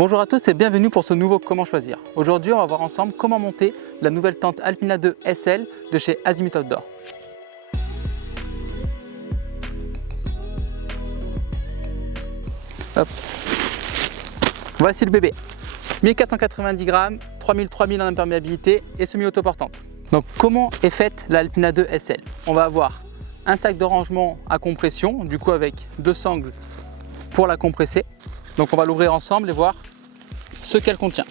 Bonjour à tous et bienvenue pour ce nouveau Comment choisir. Aujourd'hui, on va voir ensemble comment monter la nouvelle tente Alpina 2 SL de chez Azimut Outdoor. Hop. Voici le bébé. 1490 grammes, 3000 en imperméabilité et semi-autoportante. Donc comment est faite la Alpina 2 SL? On va avoir un sac de rangement à compression, du coup avec deux sangles pour la compresser. Donc on va l'ouvrir ensemble et voir ce qu'elle contient.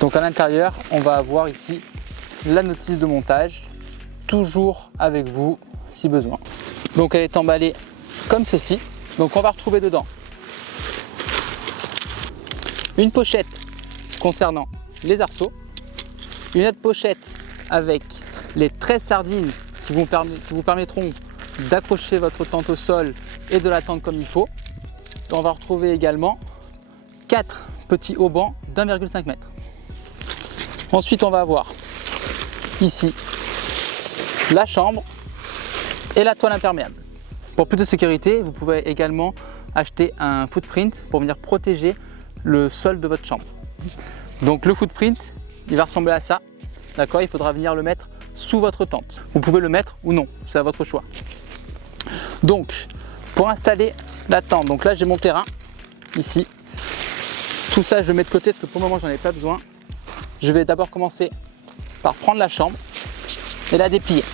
Donc à l'intérieur, on va avoir ici la notice de montage, toujours avec vous si besoin. Donc elle est emballée comme ceci. Donc on va retrouver dedans une pochette concernant les arceaux, une autre pochette avec les 13 sardines qui vous permettront d'accrocher votre tente au sol et de la tendre comme il faut. On va retrouver également 4 petits haubans d'1,5 m. Ensuite, on va avoir ici la chambre et la toile imperméable. Pour plus de sécurité, vous pouvez également acheter un footprint pour venir protéger le sol de votre chambre. Donc le footprint, il va ressembler à ça. D'accord, il faudra venir le mettre sous votre tente. Vous pouvez le mettre ou non, c'est à votre choix. Donc, pour installer la tente, donc là j'ai mon terrain ici. Tout ça je le mets de côté parce que pour le moment j'en ai pas besoin. Je vais d'abord commencer par prendre la chambre et la déplier.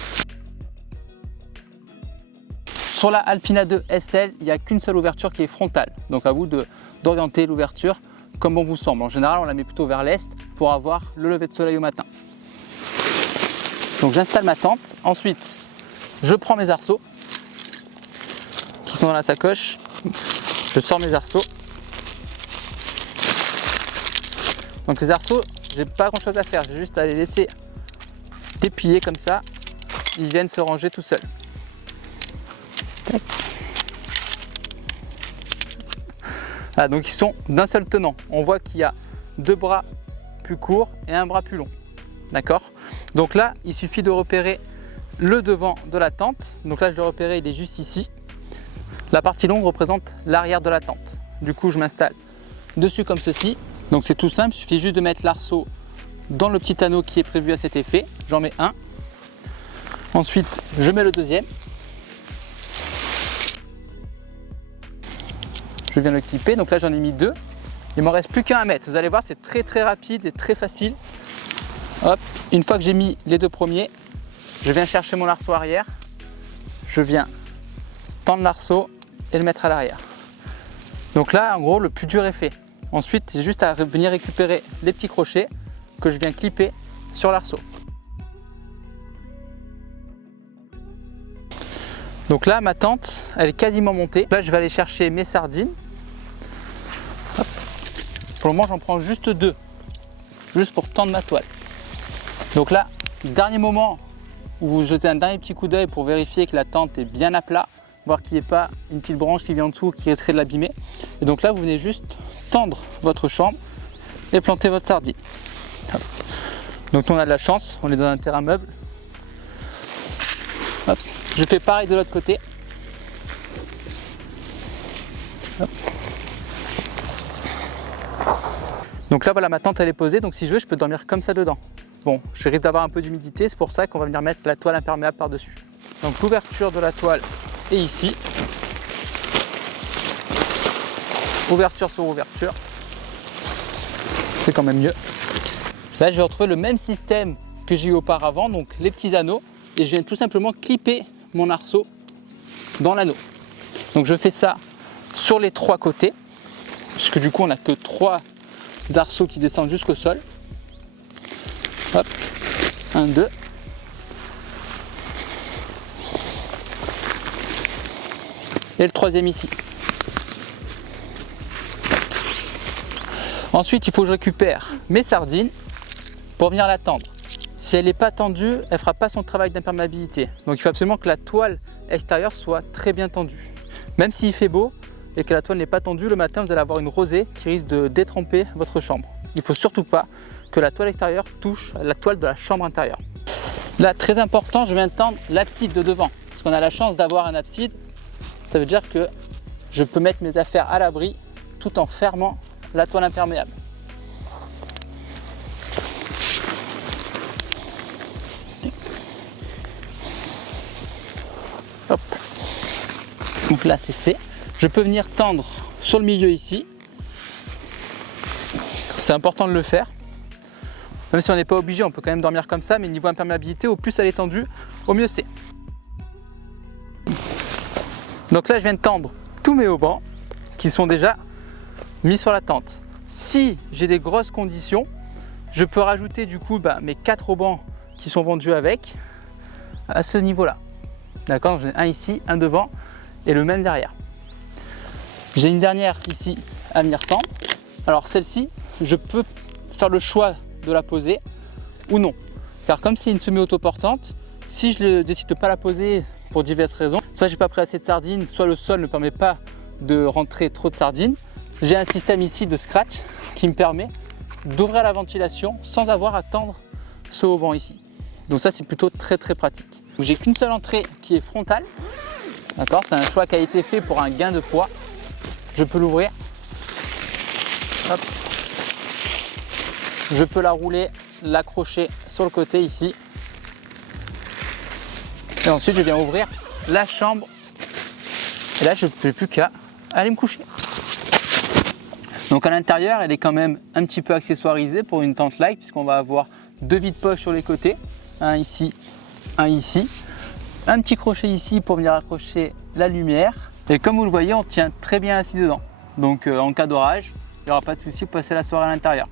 Sur la Alpina 2 SL, il n'y a qu'une seule ouverture qui est frontale. Donc à vous d'orienter l'ouverture comme bon vous semble. En général on la met plutôt vers l'est pour avoir le lever de soleil au matin. Donc j'installe ma tente. Ensuite je prends mes arceaux qui sont dans la sacoche. Je sors mes arceaux. Donc les arceaux, j'ai pas grand chose à faire, j'ai juste à les laisser déplier comme ça, ils viennent se ranger tout seuls. Ah, donc ils sont d'un seul tenant. On voit qu'il y a deux bras plus courts et un bras plus long. D'accord? Donc là, il suffit de repérer le devant de la tente. Donc là, je l'ai repéré, il est juste ici. La partie longue représente l'arrière de la tente. Du coup, je m'installe dessus comme ceci. Donc c'est tout simple, il suffit juste de mettre l'arceau dans le petit anneau qui est prévu à cet effet. J'en mets un. Ensuite, je mets le deuxième. Je viens le clipper. Donc là, j'en ai mis deux. Il m'en reste plus qu'un à mettre. Vous allez voir, c'est très rapide et très facile. Hop. Une fois que j'ai mis les deux premiers, je viens chercher mon arceau arrière. Je viens tendre l'arceau et le mettre à l'arrière. Donc là, en gros, le plus dur est fait. Ensuite, j'ai juste à venir récupérer les petits crochets que je viens clipper sur l'arceau. Donc là, ma tente, elle est quasiment montée. Là, je vais aller chercher mes sardines. Hop. Pour le moment, j'en prends juste deux, juste pour tendre ma toile. Donc là, dernier moment où vous jetez un dernier petit coup d'œil pour vérifier que la tente est bien à plat, voir qu'il n'y ait pas une petite branche qui vient en dessous qui risquerait de l'abîmer. Et donc là, vous venez juste tendre votre chambre et planter votre sardine. Hop. Donc on a de la chance, on est dans un terrain meuble. Hop. Je fais pareil de l'autre côté. Hop. Donc là voilà, ma tente elle est posée, donc si je veux je peux dormir comme ça dedans. Bon, je risque d'avoir un peu d'humidité, c'est pour ça qu'on va venir mettre la toile imperméable par-dessus. Donc l'ouverture de la toile est ici. Ouverture sur ouverture. C'est quand même mieux. Là, je vais retrouver le même système que j'ai eu auparavant, donc les petits anneaux, et je viens tout simplement clipper mon arceau dans l'anneau. Donc je fais ça sur les trois côtés, puisque du coup on n'a que trois arceaux qui descendent jusqu'au sol. Hop, 1, 2. Et le troisième ici. Ensuite, il faut que je récupère mes sardines pour venir la tendre. Si elle n'est pas tendue, elle ne fera pas son travail d'imperméabilité. Donc il faut absolument que la toile extérieure soit très bien tendue. Même s'il fait beau et que la toile n'est pas tendue, le matin vous allez avoir une rosée qui risque de détremper votre chambre. Il ne faut surtout pas que la toile extérieure touche la toile de la chambre intérieure. Là, très important, je viens de tendre l'abside de devant. Parce qu'on a la chance d'avoir un abside, ça veut dire que je peux mettre mes affaires à l'abri tout en fermant la toile imperméable. Hop. Donc là c'est fait. Je peux venir tendre sur le milieu ici. C'est important de le faire. Même si on n'est pas obligé, on peut quand même dormir comme ça, mais niveau imperméabilité, au plus elle est tendue, au mieux c'est. Donc là je viens de tendre tous mes haubans qui sont déjà mis sur la tente. Si j'ai des grosses conditions, je peux rajouter du coup mes 4 haubans qui sont vendus avec à ce niveau-là. D'accord, j'en ai un ici, un devant et le même derrière. J'ai une dernière ici à venir tendre. Alors celle-ci, je peux faire le choix de la poser ou non. Car comme c'est une semi-autoportante, si je décide de ne pas la poser pour diverses raisons, soit j'ai pas pris assez de sardines, soit le sol ne permet pas de rentrer trop de sardines, j'ai un système ici de scratch qui me permet d'ouvrir la ventilation sans avoir à tendre ce haubans ici. Donc ça c'est plutôt très pratique. J'ai qu'une seule entrée qui est frontale. D'accord, c'est un choix qui a été fait pour un gain de poids. Je peux l'ouvrir. Hop. Je peux la rouler, l'accrocher sur le côté ici. Et ensuite je viens ouvrir la chambre. Et là je n'ai plus qu'à aller me coucher. Donc à l'intérieur elle est quand même un petit peu accessoirisée pour une tente light, puisqu'on va avoir 2 vides-poches sur les côtés. Un ici, un ici. Un petit crochet ici pour venir accrocher la lumière. Et comme vous le voyez, on tient très bien assis dedans. Donc en cas d'orage, il n'y aura pas de souci pour passer la soirée à l'intérieur.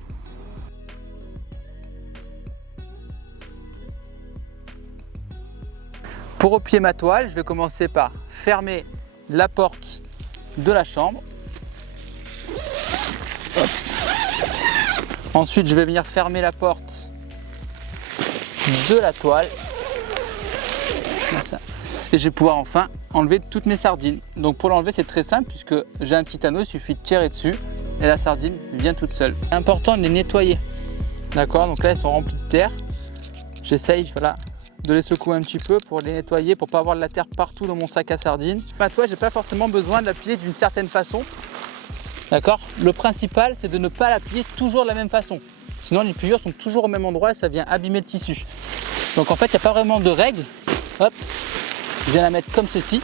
Pour replier ma toile, je vais commencer par fermer la porte de la chambre. Hop. Ensuite, je vais venir fermer la porte de la toile. Comme ça. Et je vais pouvoir enfin enlever toutes mes sardines. Donc pour l'enlever, c'est très simple puisque j'ai un petit anneau, il suffit de tirer dessus et la sardine vient toute seule. C'est important de les nettoyer. D'accord, donc là elles sont remplies de terre. J'essaye de les secouer un petit peu pour les nettoyer, pour ne pas avoir de la terre partout dans mon sac à sardines. Ma toile, j'ai pas forcément besoin de la plier d'une certaine façon. D'accord, le principal c'est de ne pas la plier toujours de la même façon. Sinon les pliures sont toujours au même endroit et ça vient abîmer le tissu. Donc en fait, il n'y a pas vraiment de règle. Hop, je viens la mettre comme ceci.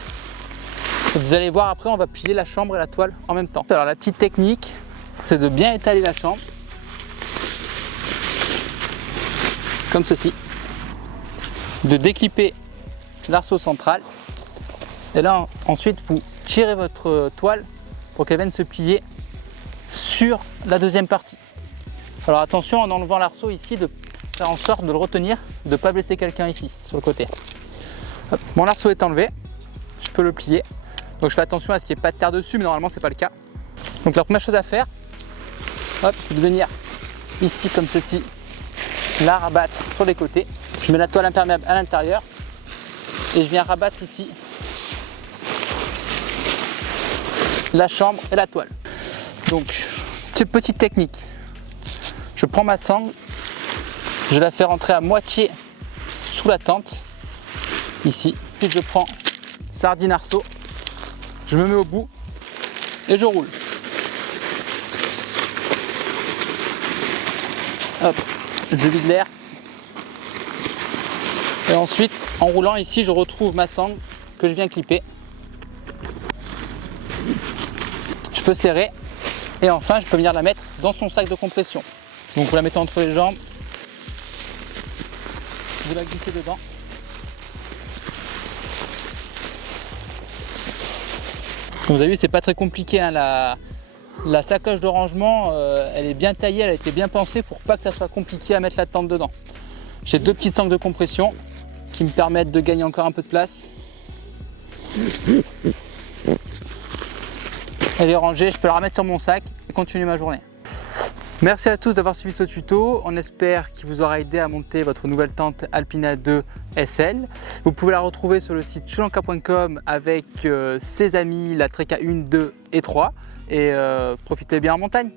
Et vous allez voir après, on va plier la chambre et la toile en même temps. Alors la petite technique, c'est de bien étaler la chambre. Comme ceci. De déclipper l'arceau central. Et là, ensuite, vous tirez votre toile pour qu'elle vienne se plier sur la deuxième partie. Alors attention, en enlevant l'arceau ici, de faire en sorte de le retenir, de ne pas blesser quelqu'un ici, sur le côté. Hop, mon arceau est enlevé, je peux le plier. Donc je fais attention à ce qu'il n'y ait pas de terre dessus, mais normalement c'est pas le cas. Donc la première chose à faire, c'est de venir ici comme ceci, la rabattre sur les côtés. Je mets la toile imperméable à l'intérieur et je viens rabattre ici la chambre et la toile. Donc cette petite technique, je prends ma sangle, je la fais rentrer à moitié sous la tente, ici. Puis je prends sardine arceau, je me mets au bout et je roule. Hop, je vide l'air. Et ensuite, en roulant ici, je retrouve ma sangle que je viens clipper. Je peux serrer. Et enfin, je peux venir la mettre dans son sac de compression. Donc vous la mettez entre les jambes. Vous la glissez dedans. Comme vous avez vu, c'est pas très compliqué, hein. La sacoche de rangement, elle est bien taillée, elle a été bien pensée pour pas que ça soit compliqué à mettre la tente dedans. J'ai 2 petites sangles de compression qui me permettent de gagner encore un peu de place. Elle est rangée, je peux la remettre sur mon sac et continuer ma journée. Merci à tous d'avoir suivi ce tuto. On espère qu'il vous aura aidé à monter votre nouvelle tente Alpina 2 SL. Vous pouvez la retrouver sur le site srilanka.com avec ses amis, la Treka 1, 2 et 3. Et profitez bien en montagne.